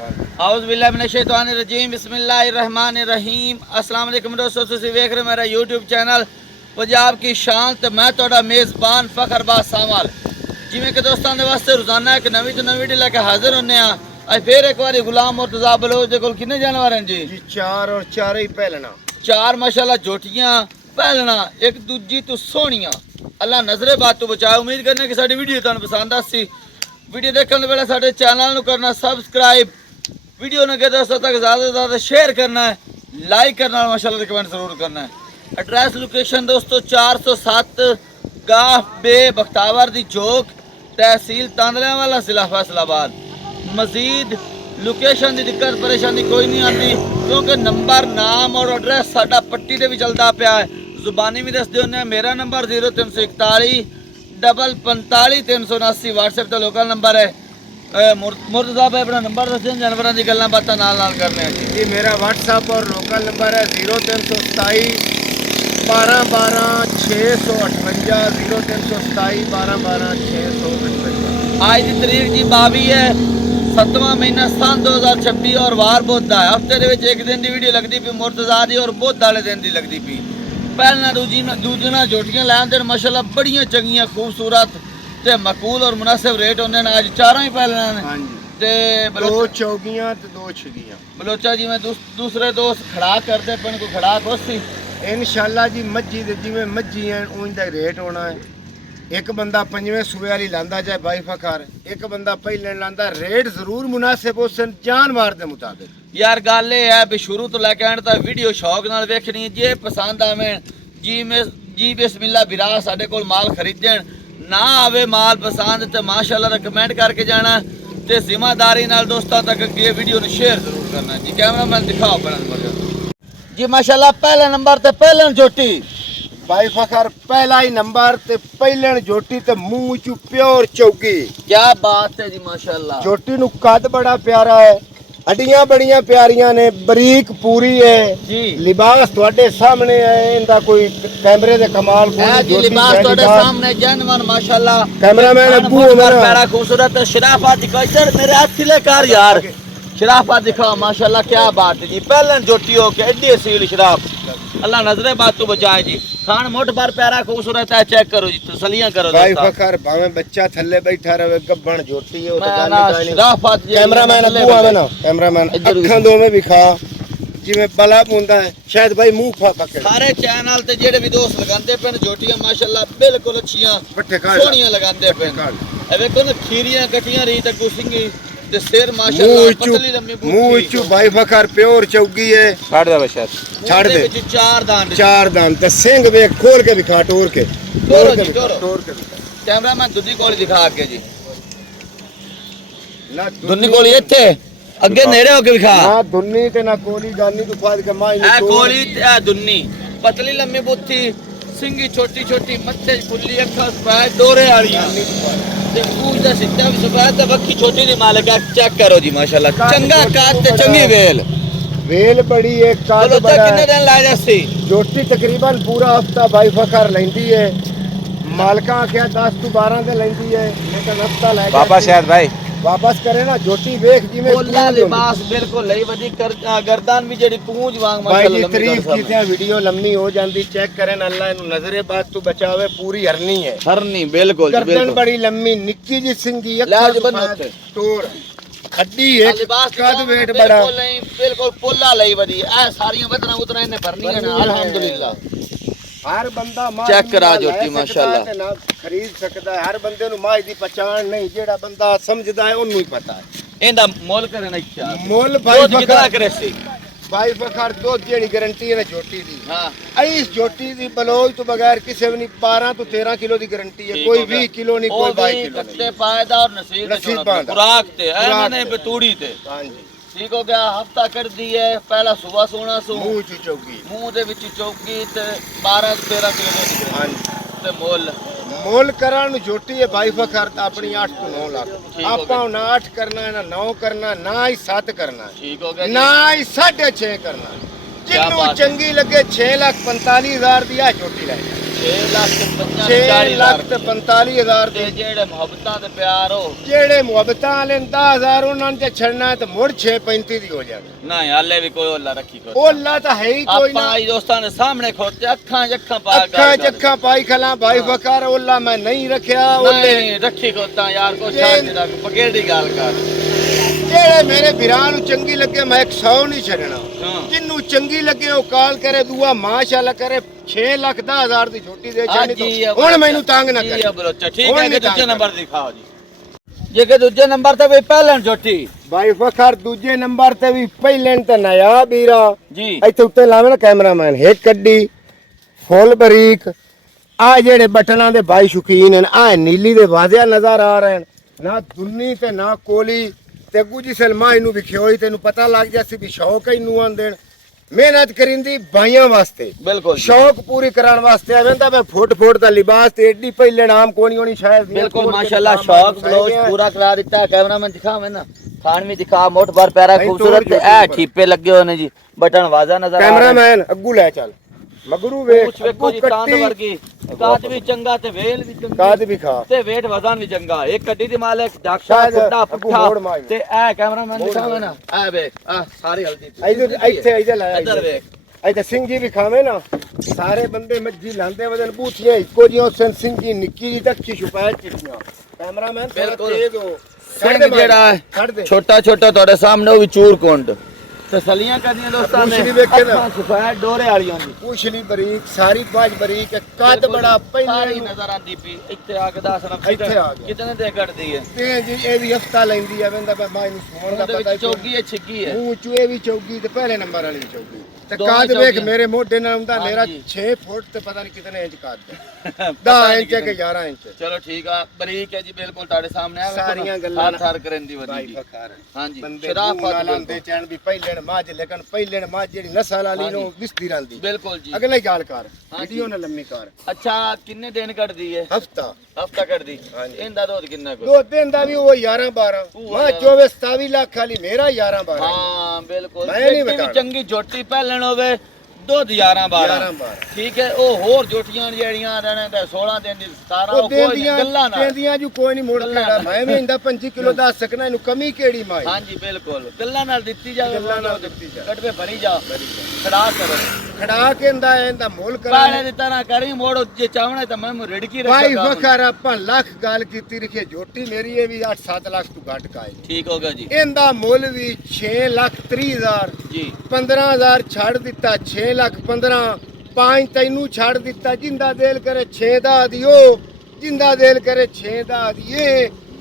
औज़ु बिल्लाहि मिनश शैतानिर रजीम बिस्मिल्लाहिर रहमानिर रहीम। अस्सलाम वालेकुम दोस्तों, तुसीं वेख रहे मेरा यूट्यूब चैनल पंजाब की शान ते मैं तुहाडा मेज़बान फखरबाज सावल। जिवें कि दोस्तों दे वास्ते रोजाना एक नवी तो नवी वीडियो लेके हाजिर होने आ। अज फिर एक बार गुलाम मुर्तज़ा बलोच दे कोल कितने जानवर हैं जी? चार और चार ही पहलना। चार माशाल्लाह जोटियां पहलना एक दूजी तो सोहणियां। अल्लाह नजरे बात तो बचाए। उम्मीद करने कि साडी वीडियो तुहानू पसंद आसी। वीडियो देखने वाले साडे चैनल नू करना सब्सक्राइब, वीडियो ने दोस्तों तक ज़्यादा से ज़्यादा शेयर करना है, लाइक करना है, माशाल्लाह कमेंट ज़रूर करना है। एड्रेस लोकेशन दोस्तों 407 गाह बे बख्तावर दी चौक, तहसील तांदलेवाला, जिला फैसलाबाद। मजीद लोकेशन की दिक्कत परेशानी कोई नहीं आती क्योंकि नंबर नाम और एड्रेस साडा पट्टी दे भी चलता पाया है। जुबानी भी दस देने। मेरा नंबर 0341 45 379 व्हाट्सएप का लोकल नंबर है। मुर्तज़ा भाई अपना नंबर दस जानवरों की गल्लां बातां नाल करने हैं जी। मेरा व्हाट्सएप और लोकल नंबर है 0327 12 12 658 0327 12 12 658। आज की तरीक जी 22 है 7वां महीना सन 2026 और वार बुध है। हफ्ते के एक दिन की वीडियो लगती पी मुर्तज़ा दी और बुध वाले दिन की लगती पी। पहलना दूजना जोटियां लैन देन माशाल्लाह बड़ियां चंगियां खूबसूरत ते मकूल और मुनासिब रेट होंगे। आज चारों ही पहलना ने। हाँ जी। ते दो चौगियां ते दो छगियां। बलोचा जी में दूसरे दोस्त खड़ा करते पे को खड़ा कोसी इंशाल्लाह जी। मज्जी दे जिवें मज्जी हैं उंज दा रेट होना है। एक बंदा पंजवें सूबे वाली लांदा जाए बाई फकार, एक बंदा पहले लांदा। रेट जरूर मुनासिब हो सन जानवर के मुताबिक। यार गल ये है भी शुरू तो लैके एंड तक वीडियो शौक नाल वेखनी। जे पसंद आवे जी बिस्मिल्लाह बिरा साडे कोल माल खरीदण, ना आवे माल पसंद तो माशाल्लाह कमेंट करके जाना ते जिम्मेदारी नाल दोस्तों तक ये वीडियो ने शेयर जरूर करना जी। कैमरामैन दिखाओ अपना नंबर जी। माशाल्लाह पहला नंबर ते पहलन जोटी बाई फखर पहला ही नंबर ते पहलन जोटी ते मुंह चू प्योर चौकी। क्या बात है जी माशाल्लाह। जोटी नु कद बड़ा प्यारा है, हड्डियां बड़ियां प्यारियां ने, बरीक पूरी है जी। लिबास तुहाडे सामने है, इंदा कोई कैमरे दे कमाल कोई है जी। लिबास तुहाडे सामने जनवन माशाल्लाह। कैमरामैन अब्बू मेरा बड़ा खूबसूरत शराफत दिखाओ इधर मेरे हाथ ले कर यार। शराफत दिखाओ माशाल्लाह। क्या बात है जी। पहलन जोटी हो के एडी असील शराफ। अल्लाह नजरे बात तो बचाए जी। खान मुठ भर प्यारा खूबसूरत है। चेक करो जी, तसलियां करो भाई फखर भावे बच्चा थल्ले बैठा रहे गब्बण जोटी है। शराफत जी। कैमरामैन अब्बू आवे ना, कैमरामैन अखां दो में विखा जिवें बला पुंदा है। शायद भाई मुंह फा पकड़ सारे चैनल ते जेड़े भी दोस्त लगांदे पेन जोटियां माशाल्लाह बिल्कुल अच्छियां सोहणियां लगांदे पेन। ए देखो ना खीरियां कटियां रही ते गुसिंगी ते सिर माशाल्लाह पतली लंबी बूटी। मुंह चू भाई फखर प्योर चौगी है। छाड़ दे बशर छाड़ दे। चार दांत ते सिंग वे खोल के दिखा टोर के। टोर के कैमरामैन दुधी कोली दिखा के जी। दुन्नी कोली इत्थे अगे नेड़े होके दिखा। ना दुन्नी ते ना कोली गानी तू फाद के माई ए कोली ते दुन्नी पतली लंबी बुत्थी, सिंगी छोटी छोटी, मत्थे खुली, अखां सफेद डोरे वालियां ते पूछ दा सिद्धा भी सफेद ते बक्खी छोटी दी मालिक है। चेक करो जी माशाल्लाह। चंगा काट ते चंगी वेल। वेल बड़ी है, काट बड़ा। कितने दिन ला जासी? जोटी तकरीबन पूरा हफ्ता भाई फखर लेंदी है। मालका आख्या 10 to 12 दिन लेंदी है, लेकिन हफ्ता ले बाबा शायद भाई वापस करे ना। जोटी वेख जिवें कोला लिबास बिल्कुल लई वदी कर गर्दन भी जेडी पूंछ वांग भाई माशाल्लाह जी लंबी तारीफ कर कीते वीडियो लंबी हो जांदी। चेक करें अल्लाह इनु नजरे बात तू बचावे। पूरी हरनी है, हरनी बिल्कुल गर्दन बड़ी लंबी, निक्की जी सिंगी, अखां टोर, हड्डी है, कद वेट बड़ा बिल्कुल पोला लई वदी। ए सारियां बदना उतना इने भरनी है ना अल्हम्दुलिल्लाह। हर बंदा चेक करा जोटी माशाल्लाह ना खरीद सकता है। हर बंदे नु माई दी पहचान नहीं, जेड़ा बंदा समझदा है ओनू ही पता है। इंदा मोल करे ना क्या मोल भाई कितना करे सी भाई फखर दो जेड़ी गारंटी है ना जोटी दी। हां इस जोटी दी बलोच तो बगैर किसी भी नहीं 12 to 13 किलो दी गारंटी है। कोई 20 किलो नहीं, कोई 22 किलो नहीं। कट्टे पायदा और नसीब खुराक ते मैंने बतूड़ी ते। हां जी ठीक हो गया। हफ्ता कर दी है। पहला सुबह सोना सो मुंह च चौकी, मुंह दे विच चौकी ते 12 13 किलो दी। हां ते मोल करान जोटी है भाई फखर अपनी 8 to 9 लाख। आपा ना 8 करना है, ना 9 करना, ना ही 7 करना। ठीक हो गया। ना ही 6.5 करना। जिन्नू चंगी लगे 6,45,000 दी आ जोटी ले। 6 ਲੱਖ 6 40 ਲੱਖ ਤੇ 45,000 ਤੇ ਦੀ। ਜਿਹੜੇ ਮੁਹੱਬਤਾਂ ਤੇ ਪਿਆਰ ਹੋ ਜਿਹੜੇ ਮੁਹੱਬਤਾਂ ਵਾਲੇ 10,000 ਉਹਨਾਂ ਨੇ ਤੇ ਛੱਡਣਾ ਤੇ ਮੁੜ 6:35 ਦੀ ਹੋ ਜਾਣੀ। ਨਾ ਹਾਲੇ ਵੀ ਕੋਈ ਓਲਾ ਰੱਖੀ ਕੋਈ ਉਹ ਅੱਲਾ ਤਾਂ ਹੈ ਹੀ ਕੋਈ ਆਪਾਂ ਨਾ। ਆਈ ਦੋਸਤਾਂ ਦੇ ਸਾਹਮਣੇ ਖੋਤੇ ਅੱਖਾਂ ਜੱਖਾਂ ਪਾ ਕੇ ਅੱਖਾਂ ਚੱਖਾਂ ਪਾਈ ਖਲਾ ਭਾਈ ਫਕਾਰ ਉਹਲਾ ਮੈਂ ਨਹੀਂ ਰੱਖਿਆ। ਨਹੀਂ ਰੱਖੀ ਖੋਤਾ ਯਾਰ ਕੋਈ ਛੱਡ ਦੇ ਪਕੇ ਦੀ ਗੱਲ ਕਰ। ਜਿਹੜੇ ਮੇਰੇ ਵੀਰਾਂ ਨੂੰ ਚੰਗੀ ਲੱਗੇ ਮੈਂ 100 ਨਹੀਂ ਛੱਡਣਾ। ਹਾਂ ਜਿੰਨੂੰ ਚੰਗੀ ਲੱਗੇ ਉਹ ਕਾਲ ਕਰੇ ਦੁਆ ਮਾਸ਼ਾਅੱਲਾ ਕਰੇ 6 ਲੱਖ 10,000 ਦੀ ਛੋਟੀ ਦੇ ਜਾਣੀ। ਹੁਣ ਮੈਨੂੰ ਤੰਗ ਨਾ ਜੀ ਕਰ। ਬਲੋਚਾ ਠੀਕ ਹੈ ਕਿ ਦੂਜੇ ਨੰਬਰ ਦਿਖਾਓ ਜੀ। ਜੇ ਕਿ ਦੂਜੇ ਨੰਬਰ ਤੇ ਵੀ ਪਹਿਲਾਂ ਛੋਟੀ ਭਾਈ ਫਖਰ ਦੂਜੇ ਨੰਬਰ ਤੇ ਵੀ ਪਹਿਲੇ ਤੇ ਨया ਵੀਰਾ ਜੀ ਇੱਥੇ ਉੱਤੇ ਲਾਵੇ ਨਾ ਕੈਮਰਾਮੈਨ ਇੱਕ ਕੱਡੀ ਫੁੱਲ ਬਰੀਕ ਆ ਜਿਹੜੇ ਬਟਨਾਂ ਦੇ ਭਾਈ ਸ਼ੌਕੀਨ ਹਨ ਆ ਨੀਲੀ ਦੇ ਵਾਜ਼ਿਆ ਨਜ਼ਰ ਆ ਰਹੇ ਹਨ ਨਾ ਦੁੰਨੀ ਤੇ ਨਾ ਕੋਲੀ ਤੇ ਗੁਜੀ ਸਲਮਾ ਇਹਨੂੰ ਵਿਖਿਓਈ ਤੈਨੂੰ ਪਤਾ ਲੱਗ ਜਾ ਸੀ ਵੀ ਸ਼ੌਕ ਇਹਨੂੰ ਆਂਦਣ ਮਿਹਨਤ ਕਰਿੰਦੀ ਬਾਈਆਂ ਵਾਸਤੇ ਬਿਲਕੁਲ ਸ਼ੌਕ ਪੂਰੀ ਕਰਨ ਵਾਸਤੇ ਆਵੇਂਦਾ ਮੈਂ ਫੁੱਟ ਦਾ ਲਿਬਾਸ ਤੇ ਏਡੀ ਪਹਿਲੇ ਨਾਮ ਕੋਣੀ ਹੋਣੀ ਸ਼ਾਇਦ ਬਿਲਕੁਲ ਮਾਸ਼ਾਅੱਲਾ ਸ਼ੌਕ ਬਲੋਚ ਪੂਰਾ ਕਰਾ ਦਿੱਤਾ ਕੈਮਰਾਮੈਨ ਦਿਖਾਵੇਂ ਨਾ ਖਾਨ ਵੀ ਦਿਖਾ ਮੋਟ ਭਰ ਪੈਰਾ ਖੂਬਸੂਰਤ ਤੇ ਐ ਠੀਪੇ ਲੱਗੇ ਹੋਏ ਨੇ ਜੀ ਬਟਨ ਵਾਜ਼ਾ ਨਜ਼ਰ ਆ ਰਿਹਾ ਕੈਮਰਾਮੈਨ ਅੱਗੂ ਲੈ ਚੱਲ ਮਗਰੂ ਵੇਖ ਕੁਛ ਵੇਖੋ ਜੀ ਤਾਂਦ ਵਰਗੀ ਕਾਦ ਵੀ ਚੰਗਾ ਤੇ ਵੇਲ ਵੀ ਚੰਗੀ ਕਾਦ ਵੀ ਖਾ ਤੇ ਵੇਟ ਵਜ਼ਨ ਵੀ ਚੰਗਾ ਇੱਕ ਗੱਡੀ ਦੀ ਮਾਲਕ ਡਾਕਟਰ ਸ਼ਾਇਦ ਪੁੱਟਾ ਅੱਗੂ ਮੋੜ ਪੁੱਠਾ ਮਾਰ। ਤੇ ਐ ਕੈਮਰਾਮੈਨ ਦਿਖਾਵੇਂ ਨਾ ਐ ਵੇਖ ਆ ਸਾਰੀ ਹਲਦੀ ਇੱਥੇ ਲਾਇਆ ਇੱਧਰ ਵੇਖ ਇੱਥੇ ਸਿੰਘ ਜੀ ਵੀ ਖਾਵੇ ਨਾ ਸਾਰੇ ਬੰਦੇ ਮੱਝੀ ਲਾਂਦੇ ਵਦਨ ਬੂਥੀਆਂ ਇੱਕੋ ਜਿਹੀਆਂ ਸਨ ਸਿੰਘ ਜੀ ਨਿੱਕੀ ਜੀ ਤੱਕ ਛੁਪਾਇਆ ਚਿੱਟੀਆਂ ਕੈਮਰਾਮੈਨ ਥੋੜਾ ਬਿਲਕੁਲ। ਤੇਜ਼ ਹੋ ਸਿੰਘ ਜਿਹੜਾ ਛੱਡ ਦੇ ਛੋਟਾ ਛੋਟਾ ਤੁਹਾਡੇ ਸਾਹਮਣੇ ਉਹ ਵੀ ਚੂਰ ਕੁੰਡ ਤਸਲੀਆਂ ਕਰਦੀਆਂ ਦੋਸਤਾਂ ਨੇ ਪੁੱਛ ਲਈ ਵੇਖੇ ਨਾ। ਅੱਖਾਂ ਸਫੈਦ ਡੋਰੇ ਵਾਲੀਆਂ ਦੀ ਪੁਛਲੀ ਬਰੀਕ ਸਾਰੀ ਬਾਜ ਬਰੀਕ ਕੱਦ ਬੜਾ ਸਾਰੀ ਪਹਿਲੇ ਨਜ਼ਰ ਆਂਦੀ ਪਈ ਇੱਥੇ ਆ ਕੇ ਦੱਸ ਨਾ ਇੱਥੇ ਆ ਗਿਆ। ਕਿਤਨੇ ਤੇ ਕੱਢਦੀ ਹੈ ਤੇ ਜੀ ਇਹ ਵੀ ਹਫਤਾ ਲੈਂਦੀ ਆ ਵੰਦਾ ਮੈਂ ਇਹਨੂੰ ਸੌਣ ਦਾ ਉਹਦੇ ਪਤਾ ਵਿੱਚ ਚੌਗੀ ਹੈ ਛਿੱਗੀ ਹੈ ਮੂੰਹ ਚੂਏ ਵੀ ਚੌਗੀ ਤੇ ਪਹਿਲੇ ਨੰਬਰ ਵਾਲੀ ਵੀ ਚੌਗੀ ਤੇ ਦੋਵੇਂ ਕਾਦ ਵੇਖ ਚੌਗੀਆਂ। ਮੇਰੇ ਮੋਢੇ ਨਾਲ ਹੁੰਦਾ ਮੇਰਾ ਹਾਂਜੀ। 6 ਫੁੱਟ ਤੇ ਪਤਾ ਨਹੀਂ ਕਿਤਨੇ ਇੰਚ ਕਾਦ ਦਾ ਪਤਾ 10 ਨਹੀਂ ਇੰਚ ਕਿ ਕਿਤਨੇ। 11 ਇੰਚ ਚਲੋ ਠੀਕ ਆ ਬਰੀਕ ਹੈ ਜੀ ਬਿਲਕੁਲ ਤੁਹਾਡੇ ਸਾਹਮਣੇ ਆ ਸਾਰੀਆਂ ਗੱਲਾਂ ਹੱਥ ਹਰ ਕਰਨ ਦੀ ਵਧੀ ਭਾਈ ਜੀ ਫਖਰ ਹਾਂਜੀ ਬੰਦੇ ਸ਼ਰਾਫਤ ਨਾਲ ਆਂਦੇ ਚੈਨ ਵੀ ਪਹਿਲੇ ਨੇ ਮਾਝ ਲੇਕਿਨ ਪਹਿਲੇ ਨੇ ਮਾਝ ਜਿਹੜੀ ਨਸਲ ਵਾਲੀ ਨੂੰ ਹਾਂਜੀ। ਵਿਸਦੀ ਰਹਿੰਦੀ ਬਿਲਕੁਲ ਜੀ ਅਗਲੇ ਗੱਲ ਕਰ ਹਾਂਜੀ। ਵੀਡੀਓ ਨਾ ਲੰਮੀ ਕਰ ਅੱਛਾ ਕਿੰਨੇ ਦਿਨ ਕੱਢਦੀ ਹੈ ਹਫਤਾ ਹਫਤਾ ਕੱਢਦੀ ਹਾਂਜੀ। ਇਹਦਾ ਦੁੱਧ ਕਿੰਨਾ ਕੁ ਦੋ ਦਿਨ ਦਾ ਵੀ ਉਹ 11 12 ਉਹ ਮੈਂ 24 27 ਲੱਖ ਵਾਲੀ ਮੇਰਾ 11 12 ਹਾਂ ਬਿਲਕੁਲ ਮੈਂ ਨਹੀਂ ਜਿਹੜੀ ਵੀ ਬਤਾਉਣਾ। ਚੰਗੀ ਝੋਟੀ ਪਹਿਲਣ ਹੋਵੇ ਦੁੱਧ 11 12 11 12 ਠੀਕ ਹੈ ਉਹ ਹੋਰ ਜੋਟੀਆਂ ਜਿਹੜੀਆਂ ਰਹਿਣੇ ਤੇ 16 ਦਿਨ ਦੀ 17 ਉਹ ਉਹ ਕੋਈ ਨਹੀਂ ਦੇਂਦੀਆਂ ਗੱਲਾਂ ਨਾਲ ਦੇਂਦੀਆਂ ਜੂ ਕੋਈ ਨਹੀਂ ਮੁੜ ਗੱਲਾਂ ਕੇ ਨਾਲ। ਮੈਂ ਵੀ ਇੰਦਾ 25 ਕਿਲੋ ਦੱਸ ਸਕਣਾ ਇਹਨੂੰ ਕਮੀ ਕਿਹੜੀ ਮਾਈ ਹਾਂਜੀ ਬਿਲਕੁਲ ਗੱਲਾਂ ਨਾਲ ਦਿੱਤੀ ਜਾਵੇ ਗੱਲਾਂ ਨਾਲ ਦਿੱਤੀ ਜਾਵੇ। ਕਟਵੇ ਭਰੀ ਜਾ ਖੜਾ ਕਰੋ ਖੜਾ ਕੇ ਇਹਦਾ ਮੁੱਲ ਕਾਲੇ ਕਰਾਣੇ ਦੀ ਤਰ੍ਹਾਂ ਕਰੀ ਮੋੜੋ ਜੇ ਚਾਹਣਾ ਤਾਂ ਮੈਂ ਰਿੜਕੀ ਭਾਈ ਰੱਖਾਂ ਵਖਰ ਆਪਾਂ ਲੱਖ ਗੱਲ ਕੀਤੀ ਰਖੇ ਝੋਟੀ ਮੇਰੀ ਇਹ ਵੀ 8-7 ਲੱਖ ਤੋਂ ਘੱਟ ਕਾਏ ਠੀਕ ਹੋ ਗਿਆ ਜੀ ਇਹਦਾ ਮੁੱਲ ਵੀ 6,30,000 ਜੀ 15,000 ਛੱਡ ਦਿੱਤਾ 6,15,000 5 ਤੈਨੂੰ ਛੱਡ ਦਿੱਤਾ ਜਿੰਦਾ ਦਿਲ ਕਰੇ 6 ਦਾ ਦਿਓ ਜਿੰਦਾ ਦਿਲ ਕਰੇ 6 ਦਾ ਦੀਏ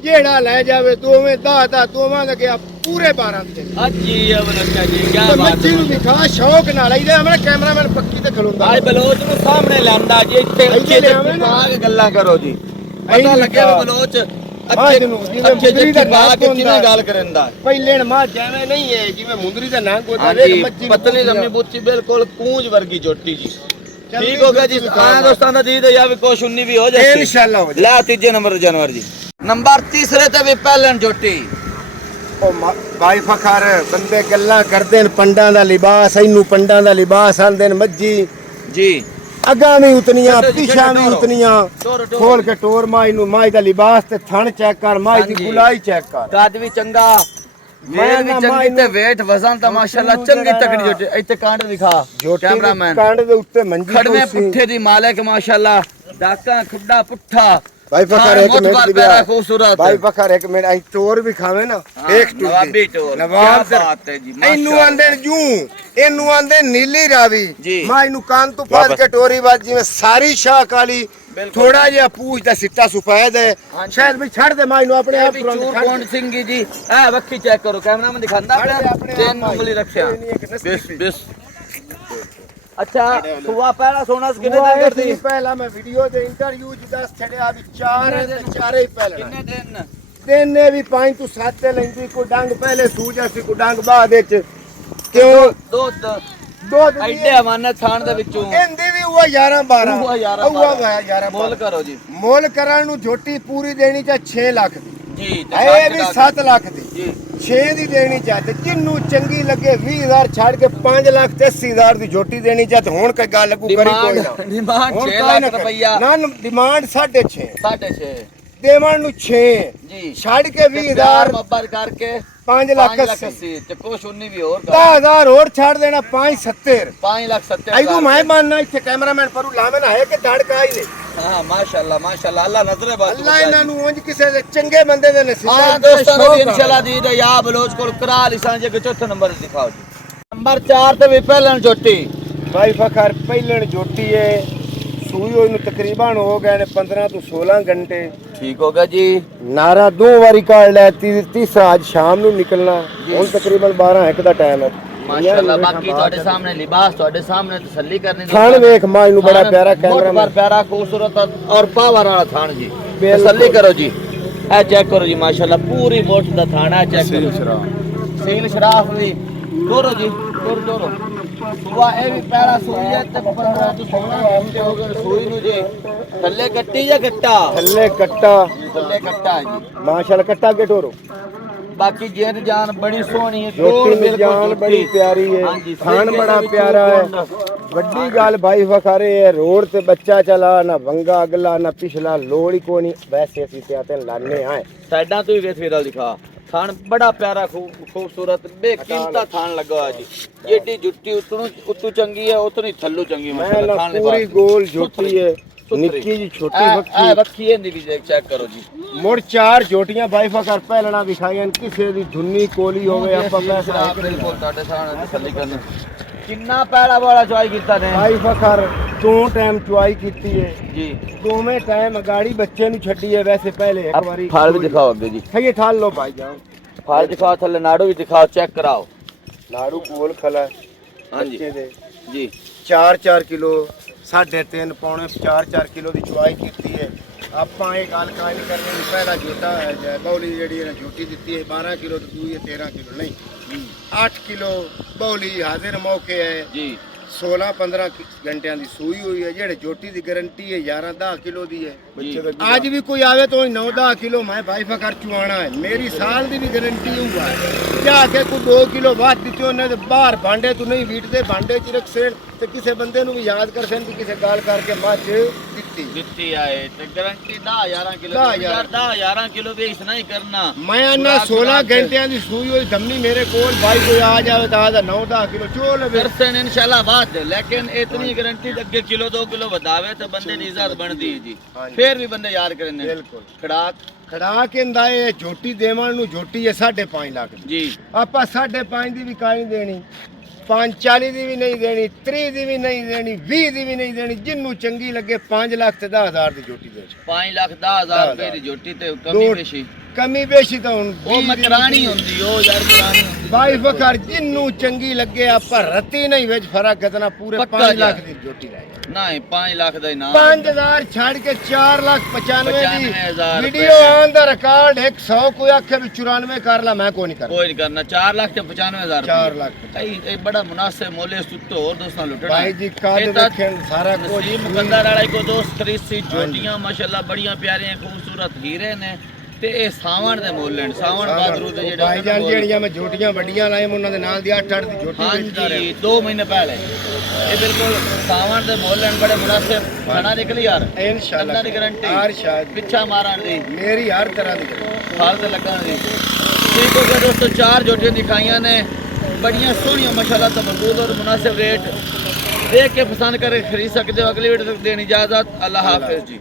ਜਿਹੜਾ ਲੈ ਜਾਵੇ ਦੋਵੇਂ ਦਾ ਦੋਵਾਂ ਦਾ ਗਿਆ ਪੂਰੇ 12 ਦੇ ਹਾਂਜੀ ਅਬਨਕਾ ਜੀ ਕੀ ਤੇ ਬਾਤ ਮੱਛੀ ਨੂੰ ਦਿਖਾ ਸ਼ੌਕ ਨਾਲ ਇਹਦੇ ਹਮਰਾ ਕੈਮਰਾਮੈਨ ਪੱਕੀ ਤੇ ਖਲੋਂਦਾ ਆਏ ਬਲੋਚ ਨੂੰ ਸਾਹਮਣੇ ਲਾਂਦਾ ਜੀ ਇੱਥੇ ਇੱਥੇ ਅੱਛੇ ਲਿਆਵੇਂ ਨਾ। ਪਾ ਕੇ ਗੱਲਾਂ ਕਰੋ ਜੀ ਪਤਾ ਨਹੀਂ ਲੱਗਿਆ ਲਿਖਾ। ਬਲੋਚ ਹਾਂ ਜਿਹਨੂੰ, ਜਿਵੇਂ ਅੱਛੇ ਮੁੰਦਰੀ ਦਾ ਜਿੱਥੇ ਪਾ ਕੇ ਨਾਕ ਕਿਵੇਂ ਹੁੰਦਾ। ਗੱਲ ਕਰਨ ਦਾ ਪਹਿਲੇ ਮਾਂ ਜਿਵੇਂ ਨਹੀਂ ਹੈ ਜਿਵੇਂ ਮੁੰਦਰੀ ਦਾ ਨਾਂ ਕੋਈ ਹਾਂਜੀ ਪਤਲੀ ਲੰਮੀ ਬੁੱਚੀ ਬਿਲਕੁਲ ਕੂੰਜ ਵਰਗੀ ਜੋਟੀ ਜੀ ਠੀਕ ਹੋ ਗਿਆ ਜੀ ਆ ਦੋਸਤਾਂ ਦਾ ਜੀ ਤੇ ਜਾਂ ਵੀ ਕੁਛ 19 ਵੀ ਹੋ ਜਾਏ ਇਨਸ਼ਾਅੱਲਾ ਹੋ ਜਾਏ ਲਾ ਤੀਜੇ ਨੰਬਰ ਜਾਨਵਰ ਜੀ ਨੰਬਰ ਤੀਸਰੇ ਤੇ ਵੀ ਪਹਿਲਨ ਜੋਟੀ ਉਹ ਭਾਈ ਫਖਰ ਬੰਦੇ ਗੱਲਾਂ ਕਰਦੇ ਨੇ ਪੰਡਾਂ ਦਾ ਲਿਬਾਸ ਇਹਨੂੰ ਪੰਡਾਂ ਦਾ ਲਿਬਾਸ ਆਂਦੇ ਨੇ ਮੱਝੀ ਜੀ ਅੱਗਾਂ ਵੀ ਉਤਨੀਆਂ ਛੱਡੋ ਜੀ, ਪਿਛਾਂ ਵੀ ਛੱਡੋ। ਉਤਨੀਆਂ ਟੋਰ ਖੋਲ ਕੇ ਟੋਰ ਮਾਈ ਨੂੰ ਮਾਈ ਦਾ ਲਿਬਾਸ ਤੇ ਥਣ ਚੈੱਕ ਕਰ ਮਾਈ ਦੀ ਹਾਂਜੀ। ਗੁਲਾਈ ਚੈੱਕ ਕਰ ਕੱਦ ਵੀ ਚੰਗਾ ਵੇਲ ਵੀ ਨਾ ਚੰਗੀ ਮਾਈ ਤੇ ਨੂੰ- ਵੇਟ ਵਜ਼ਨ ਤਾਂ ਮਾਸ਼ਾਅੱਲਾ ਚੰਗੀ ਤਕੜੀ ਜੋਟੀ ਇੱਥੇ ਕਾਂਡ ਦਿਖਾ ਕੈਮਰਾਮੈਨ ਕਾਂਡ ਦੇ ਉੱਤੇ ਮੰਜੀ ਖੜਵੇਂ ਕੁਰਸੀ। ਪੁੱਠੇ ਦੀ ਮਾਲਕ ਮਾਸ਼ਾਅੱਲਾ ਡਾਕਾਂ ਖੁੱਡਾ ਪੁੱਠਾ ਭਾਈ ਫਖਰ ਇੱਕ ਮਿੰਟ ਦੀ ਪਿਆਰਾ ਬਿਆ ਖੂਬਸੂਰਤ ਭਾਈ ਫਖਰ ਇੱਕ ਮਿੰਟ ਅਸੀਂ ਚੋਰ ਵੀ ਖਾਵੇ ਨਾ ਹਾਂ, ਇੱਕ ਟੁੱਟੀ ਨਵਾਬੀ ਚੋਰ। ਨਵਾਬ ਕਿਆ ਬਾਤ ਹੈ ਜੀ, ਮਾਸ਼ਾਅੱਲਾ। ਇਹਨੂੰ ਆਂਦੇ ਨੇ ਜੂ ਇਹਨੂੰ ਆਂਦੇ ਨੇ ਨੀਲੀ ਰਾਵੀ ਜੀ। ਮਾਂ ਇਹਨੂੰ ਕਾਨ ਤੋਂ ਫੜ ਕੇ ਟੋਰੀ ਬਾਜ ਜਿਵੇਂ ਸਾਰੀ ਸ਼ਾਹ ਕਾਲੀ ਬਿਲਕੁਲ। ਥੋੜਾ ਜਿਹਾ ਪੂਛ ਦਾ ਸਿੱਟਾ ਸਫੈਦ ਹੈ ਹਾਂਜੀ। ਸ਼ਾਇਦ ਵੀ ਛੱਡ ਦੇ ਮਾਂ ਇਹਨੂੰ ਆਪਣੇ ਇਹ ਆਪ ਵੀ ਤੁਰੰਤ ਚੂਰ ਛੱਡ ਕੌਣ ਸਿੰਘ ਜੀ ਇਹ ਵੱਖੀ ਚੈੱਕ ਕਰੋ ਕੈਮਰਾਮੈਨ ਦਿਖਾਉਂਦਾ ਛੱਡ ਦੇ ਪਿਆ ਆਪਣੇ ਤਿੰਨ ਆਪ ਉਂਗਲੀ ਰੱਖਿਆ ਇਹ ਨਹੀਂ ਇੱਕ ਨਸਲੀ ਬਿਸ ਸੀ। ਬਿਸ ਅੱਛਾ ਸੁਆ ਪਹਿਲਾ ਸੋਨਾ ਕਿੰਨੇ ਕਿੰਨੇ ਦਿਨ ਕਰਦੀ ਪਹਿਲਾਂ ਮੈਂ ਵੀਡੀਓ ਦੇ ਇੰਟਰਵਿਊ ਚ ਦੱਸ ਛੜਿਆ ਵੀ ਚਾਰ ਹੈ ਤੇ ਚਾਰੇ ਹੀ ਪਹਿਲਾਂ ਕਿੰਨੇ ਦਿਨ ਦਿਨ ਨੇ ਵੀ 5 ਤੋਂ 7 ਤੇ ਲੈਂਦੀ ਕੋ ਡੰਗ ਪਹਿਲੇ ਸੂਜ ਅਸੀਂ ਕੋ ਡੰਗ ਬਾਅਦ ਵਿੱਚ ਕਿਉਂ ਦੁੱਧ ਦੁੱਧ ਦੀ ਐਡੇ ਅਮਾਨਤ ਥਾਣ ਦੇ ਵਿੱਚੋਂ ਇਹਦੀ ਵੀ ਉਹ 11 12 ਉਹ 11 ਉਹ 11 ਮੁੱਲ ਕਰੋ ਜੀ ਮੁੱਲ ਕਰਨ ਨੂੰ ਝੋਟੀ ਪੂਰੀ ਦੇਣੀ ਚਾ 6 ਲੱਖ ਦੀ ਜੀ ਇਹ ਵੀ 7 ਲੱਖ ਦੀ ਜੀ 6 ਦੀ ਦੇਣੀ ਚਾਹਤੇ ਜਿੰਨੂੰ ਚੰਗੀ ਲੱਗੇ 20000 ਛੱਡ ਕੇ 5 ਲੱਖ ਤੇ 80000 ਦੀ ਝੋਟੀ ਦੇਣੀ ਚਾਹਤੇ ਹੁਣ ਕੋਈ ਗੱਲ ਲੱਗੂ ਕਰੀ ਕੋਈ ਨਾ ਡਿਮਾਂਡ ਹੁਣ 6 ਕਾਹ ਲੱਖ ਰੁਪਈਆ ਨਾ ਡਿਮਾਂਡ 6.5 6.5 ਦੇਵਣ ਨੂੰ 6 ਜੀ ਛੱਡ ਕੇ 20000 ਮੱਬਰ ਕਰਕੇ 5 ਲੱਖ 80 80 ਤੇ ਕੁਛ 19 ਵੀ ਹੋਰ 10000 ਹੋਰ ਛੱਡ ਦੇਣਾ 570 5 ਲੱਖ 70 ਆਈਗੂ ਮੈਂ ਮੰਨਣਾ ਇੱਥੇ ਕੈਮਰਾਮੈਨ ਪਰੂ ਲਾਵੇਂ ਨਾ ਹੈ ਕਿ ਧੜਕਾ ਹੀ ਨੇ ਹਾਂ ਮਾਸ਼ਾਅੱਲਾ ਮਾਸ਼ਾਅੱਲਾ ਅੱਲਾ ਨਜ਼ਰੇ ਬਾਤ ਅੱਲਾ ਇਹਨਾਂ ਨੂੰ ਉਂਝ ਕਿਸੇ ਦੇ ਚੰਗੇ ਬੰਦੇ ਦੇ ਨਸੀਬ ਹਾਂ ਦੋਸਤਾਂ ਨੂੰ ਇਨਸ਼ਾਅੱਲਾ ਦੀ ਦਾ ਯਾ ਬਲੋਚ ਕੋਲ ਕਰਾ ਲਿਸਾਂ ਜੇ ਚੌਥੇ ਨੰਬਰ ਦਿਖਾਓ ਜੀ ਨੰਬਰ 4 ਤੇ ਵੀ ਪਹਿਲਣ ਝੋਟੀ ਭਾਈ ਫਖਰ ਪਹਿਲਣ ਝੋਟੀ ਹੈ ਸੂਈ ਹੋਈ ਨੂੰ ਤਕਰੀਬਨ ਹੋ ਗਏ ਨੇ 15 ਤੋਂ 16 ਘੰਟੇ ਠੀਕ ਹੋ ਗਿਆ ਜੀ ਨਾਰਾ ਦੋ ਵਾਰੀ ਕਾੜ ਲਿਆ ਤੀਸਰਾ ਅੱਜ ਸ਼ਾਮ ਨੂੰ ਨਿਕਲਣਾ ਹੁਣ ਤਕਰੀਬਨ 12-1 ਦਾ ਟਾਈਮ ਹੈ ਮਾਸ਼ਾਅੱਲਾ ਬਾਕੀ ਤੁਹਾਡੇ ਸਾਹਮਣੇ ਲਿਬਾਸ ਤੁਹਾਡੇ ਸਾਹਮਣੇ ਤਸੱਲੀ ਕਰਨੀ ਥਾਣ ਵੇਖ ਮਾਂ ਨੂੰ ਬੜਾ ਪਿਆਰਾ ਕੈਮਰਾ ਕੈਮਰਾ ਪਿਆਰਾ ਖੂਬਸੂਰਤ ਔਰ ਪਾਵਰ ਵਾਲਾ ਥਾਣ ਜੀ ਤਸੱਲੀ ਕਰੋ ਜੀ ਇਹ ਚੈੱਕ ਕਰੋ ਜੀ ਮਾਸ਼ਾਅੱਲਾ ਪੂਰੀ ਮੋਟ ਦਾ ਥਾਣਾ ਚੈੱਕ ਕਰੋ ਸੀਲ ਸ਼ਰਾਫ ਵੀ ਦੋਰੋ ਜੀ ਦੋਰੋ ਸੁਬਾ ਇਹ ਵੀ ਪਹਿਲਾ ਸੂਈ ਹੈ ਤੇ 15 ਤੋਂ 16 ਘੰਟੇ ਹੋ ਗਏ ਸੂਈ ਨੂੰ ਜੀ ਥੱਲੇ ਕੱਟੀ ਜਾਂ ਕੱਟਾ ਥੱਲੇ ਕੱਟਾ ਥੱਲੇ ਕੱਟਾ ਹੈ ਜੀ ਮਾਸ਼ਾਅੱਲਾ ਕੱਟਾ ਕੇ ਢੋਰੋ ਬਾਕੀ ਜਿੰਦ ਜਾਨ ਬੜੀ ਸੋਹਣੀ ਹੈ ਝੋਟੀ ਦੀ ਜਾਨ ਬੜੀ ਪਿਆਰੀ ਹੈ ਖਾਣ ਬੜਾ ਪਿਆਰਾ ਹੈ ਵੱਡੀ ਗੱਲ ਭਾਈ ਵਖਾਰੇ ਹੈ ਰੋਡ ਤੇ ਬੱਚਾ ਚਲਾ ਨਾ ਵੰਗਾ ਅਗਲਾ ਨਾ ਪਿਛਲਾ ਲੋੜ ਹੀ ਕੋਈ ਨਹੀਂ ਵੈਸੇ ਅਸੀਂ ਤੇ ਆਤੇ ਲਾਣੇ ਆਏ ਸਾਈਡਾਂ ਤੋਂ ਹੀ ਵੇਖ ਫੇਰਾ ਦਿਖਾ ਥਾਣ ਬੜਾ ਪਿਆਰਾ ਖੂਬਸੂਰਤ ਬੇਕੀਮਤਾ ਥਾਣ ਲੱਗਾ ਹੋਇਆ ਜੀ ਜਿਹੜੀ ਜੁੱਤੀ ਉਤੋਂ ਚੰਗੀ ਹੈ ਉਤਨੀ ਥੱਲੋਂ ਚੰਗੀ ਮਾਸ਼ਾਅੱਲਾ ਥਾਣ ਦੇ ਪੂਰੀ ਗੋਲ ਝੋਟੀ ਹੈ ਨਿੱਕੀ ਜੀ ਛੋਟੀ ਆ ਵੱਖੀ ਇਹਦੀ ਵੀ ਚੈੱਕ ਕਰੋ ਜੀ ਮੁੜ 4 ਝੋਟੀਆਂ ਬਾਈ ਫਕਰ ਪਹਿਲਣਾ ਵਿਖਾਈਆਂ ਕਿਸੇ ਦੀ ਧੁੰਨੀ ਕੋਲੀ ਹੋਵੇ ਆਪਾਂ ਪੈਸਾ ਬਿਲਕੁਲ ਤੁਹਾਡੇ ਸਾਹਮਣੇ ਤਸੱਲੀ ਕਰਨੀ ਕਿੰਨਾ ਪੈੜਾ ਵਾਲਾ ਚੁਆਈ ਕੀਤਾ ਨੇ ਬਾਈ ਫਕਰ ਦੋ ਟਾਈਮ ਚੁਆਈ ਕੀਤੀ ਹੈ ਜੀ ਦੋਵੇਂ ਟਾਈਮ ਗਾੜੀ ਬੱਚੇ ਨੂੰ ਛੱਡੀ ਹੈ ਵੈਸੇ ਪਹਿਲੇ ਇੱਕ ਵਾਰੀ ਫਾਲ ਵੀ ਦਿਖਾਓ ਅੱਗੇ ਜੀ ਸਹੀ ਠਾਲ ਲੋ ਭਾਈ ਜਾਨ ਫਾਲ ਦਿਖਾਓ ਥੱਲੇ ਨਾੜੂ ਵੀ ਦਿਖਾਓ ਚੈੱਕ ਕਰਾਓ ਨਾੜੂ ਕੋਲ ਖਲਾ ਹਾਂਜੀ ਬੱਚੇ ਦੇ ਜੀ 4-4 ਕਿਲੋ 3.5 ਪੌਣੇ 4-4 ਕਿਲੋ ਦੀ ਚੁਆਈ ਕੀਤੀ ਹੈ ਆਪਾਂ ਇਹ ਗੱਲ ਕਾਇ ਨਹੀਂ ਕਰਨੀ ਵੀ ਪਹਿਲਾ ਜੋਤਾ ਹੈ ਬੌਲੀ ਜਿਹੜੀ ਇਹਨੇ ਝੋਟੀ ਦਿੱਤੀ ਹੈ 12 ਕਿਲੋ ਤੇ ਦੂਈ ਹੈ 13 ਕਿਲੋ ਨਹੀਂ 8 ਕਿਲੋ ਬੌਲੀ ਹਾਜ਼ਰ ਮੌਕੇ ਹੈ ਜੀ 16-15 ਘੰਟਿਆਂ ਦੀ ਸੂਈ ਹੋਈ ਹੈ ਜਿਹੜੇ ਝੋਟੀ ਦੀ ਗਾਰੰਟੀ ਹੈ 11-10 ਕਿਲੋ ਦੀ ਹੈ ਜੀ। ਅੱਜ ਵੀ ਕੋਈ ਆਵੇ ਤਾਂ 9-10 ਕਿਲੋ ਮੈਂ ਭਾਈ ਫਕਰ ਚੁਆਣਾ ਹੈ ਮੇਰੀ ਸਾਲ ਦੀ ਵੀ ਗਾਰੰਟੀ ਹੋਊਗਾ ਜਾ ਕੇ ਕੋਈ 2 ਕਿਲੋ ਵੱਧ ਦਿੱਤੇ ਉਹਨੇ ਤੇ ਬਾਹਰ ਭਾਂਡੇ ਤੋਂ ਨਹੀਂ ਵੀਟਦੇ ਭਾਂਡੇ ਚ ਰੱਖ ਸੇਣ ਤੇ ਕਿਸੇ ਬੰਦੇ ਨੂੰ ਵੀ ਯਾਦ ਕਰ ਸੈਣ ਕਿ ਕਿਸੇ ਗੱਲ ਕਰਕੇ ਮੱਝ ਦਿੱਤੀ ਆਏ ਤੇ ਗਾਰੰਟੀ 10-11 ਕਿਲੋ 10-11 ਕਿਲੋ ਵੀ ਇਸ ਨਹੀਂ ਕਰਨਾ ਮੈਂ ਆਨਾ 16 ਘੰਟਿਆਂ ਦੀ ਸੂਈ ਹੋਈ ਧਮਨੀ ਮੇਰੇ ਕੋਲ ਭਾਈ ਕੋਈ ਆ ਜਾਵੇ ਤਾਂ ਆਦਾ 9-10 ਕਿਲੋ ਚੋਲ ਕਰਸਨ ਇਨਸ਼ਾਅੱਲਾ ਬਾਤ ਲੇਕਿਨ ਇਤਨੀ ਗਾਰੰਟੀ ਅੱਗੇ ਕਿਲੋ 2 ਕਿਲੋ ਵਧਾਵੇ ਤੇ ਬੰਦੇ ਦੀ ਇੱਜ਼ਤ ਬਣਦੀ ਜੀ ਫੇਰ ਵੀ ਬੰਦੇ ਯਾਦ ਕਰਨੇ ਬਿਲਕੁਲ ਖੜਾ ਕੇ ਇੰਦਾਏ ਝੋਟੀ ਦੇਵਣ ਨੂੰ ਝੋਟੀ ਹੈ 5.5 ਲੱਖ ਦੀ ਜੀ ਆਪਾਂ 5.5 ਦੀ ਵੀ ਕਾਈ ਦੇਣੀ 540 ਦੀ ਵੀ ਨਹੀਂ ਦੇਣੀ 30 ਦੀ ਵੀ ਨਹੀਂ ਦੇਣੀ 20 ਦੀ ਵੀ ਨਹੀਂ ਦੇਣੀ ਜਿੰਨੂੰ ਚੰਗੀ ਲੱਗੇ 5 ਲੱਖ ਤੇ 10,000 ਦੀ ਝੋਟੀ ਦੇ 5 ਲੱਖ 10,000 ਰੁਪਏ ਦੀ ਝੋਟੀ ਤੇ ਕਮੀ ਪੇਸ਼ੀ ਕਮੀ ਬੇਸ਼ੀ ਤਾਂ ਹੁਣ ਉਹ ਮਕਰਾਣੀ ਹੁੰਦੀ ਉਹ ਯਾਰ ਕਰਾਣੀ ਹੁੰਦੀ ਬਾਈ ਫਖਰ ਜਿੰਨੂੰ ਚੰਗੀ ਲੱਗੇ ਆਪਾਂ ਰੱਤੀ ਨਹੀਂ ਵਿੱਚ ਫਰਕ ਕਿਤਨਾ ਪੂਰੇ 5 ਲੱਖ ਦੀ ਝੋਟੀ ਲੈ ਨਹੀਂ 5 ਲੱਖ ਦਾ ਹੀ ਨਾ 5000 ਛੱਡ ਕੇ 4,95,000 ਦੀ 95,000 ਵੀਡੀਓ ਆਨ ਦਾ ਰਿਕਾਰਡ 100 ਕੋਈ ਆਖੇ ਵੀ 94 ਕਰ ਲਾ ਮੈਂ ਕੋਈ ਨਹੀਂ ਕਰਦਾ ਕੋਈ ਨਹੀਂ ਕਰਨਾ 4 ਲੱਖ ਤੇ 95,000 4 ਲੱਖ ਇਹ ਬੜਾ ਮੁਨਾਸਿਬ ਮੁੱਲ ਇਸ ਤੋਂ ਹੋਰ ਦੋਸਤਾਂ ਲੁੱਟਣਾ ਭਾਈ ਜੀ ਕਾਦ ਵੇਖਣ ਸਾਰਾ ਕੁਝ ਜੀ ਮੁਕੱਦਰ ਵਾਲਾ ਕੋ ਦੋਸਤ ਖਰੀਦੀ ਝੋਟੀਆਂ ਮਾਸ਼ਾਅੱਲਾ ਬੜੀਆਂ ਪਿਆਰੀਆਂ ਖੂਬਸੂਰਤ ਹੀਰੇ ਨੇ ਤੇ ਇਹ ਸਾਵਣ ਦੇ ਮੁੱਲ ਨੇ ਸਾਵਣ ਬਾਦਰੂ ਦੇ ਜਿਹੜੇ ਭਾਈ ਜਾਨ ਜਿਹੜੀਆਂ ਮੈਂ ਝੋਟੀਆਂ ਵੱਡੀਆਂ ਲਾਏ ਉਹਨਾਂ ਦੇ ਨਾਲ ਦੀ 8-8 ਦੀ ਝੋਟੀ ਵੇਚਦਾ ਰਿਹਾ ਹਾਂਜੀ 2 ਮਹੀਨੇ ਪਹਿਲੇ ਇਹ ਬਿਲਕੁਲ ਸਾਵਣ ਦੇ ਮੁੱਲ ਨੇ ਬੜੇ ਮੁਨਾਸਿਬ ਖਾਣਾ ਨਿਕਲੀ ਯਾਰ ਇਨਸ਼ਾਅੱਲਾ ਅੱਲਾ ਦੀ ਗਾਰੰਟੀ ਹਰ ਸ਼ਾਇਦ ਪਿੱਛਾ ਮਾਰਨ ਦੀ ਮੇਰੀ ਹਰ ਤਰ੍ਹਾਂ ਦੀ ਫਲ ਤੇ ਲੱਗਣ ਦੀ ਠੀਕ ਹੋ ਗਿਆ ਦੋਸਤੋ 4 ਝੋਟੀਆਂ ਦਿਖਾਈਆਂ ਨੇ ਬੜੀਆਂ ਸੋਹਣੀਆਂ ਮਾਸ਼ਾਅੱਲਾ ਤਬਰੂਦ ਔਰ ਮੁਨਾਸਿਬ ਰੇਟ ਦੇਖ ਕੇ ਪਸੰਦ ਕਰਕੇ ਖਰੀਦ ਸਕਦੇ ਹੋ ਅਗਲੀ ਵੀਡੀਓ ਤੱਕ ਦੇਣੀ ਇਜਾਜ਼ਤ ਅੱਲਾ ਹਾਫਿਜ਼ ਜੀ।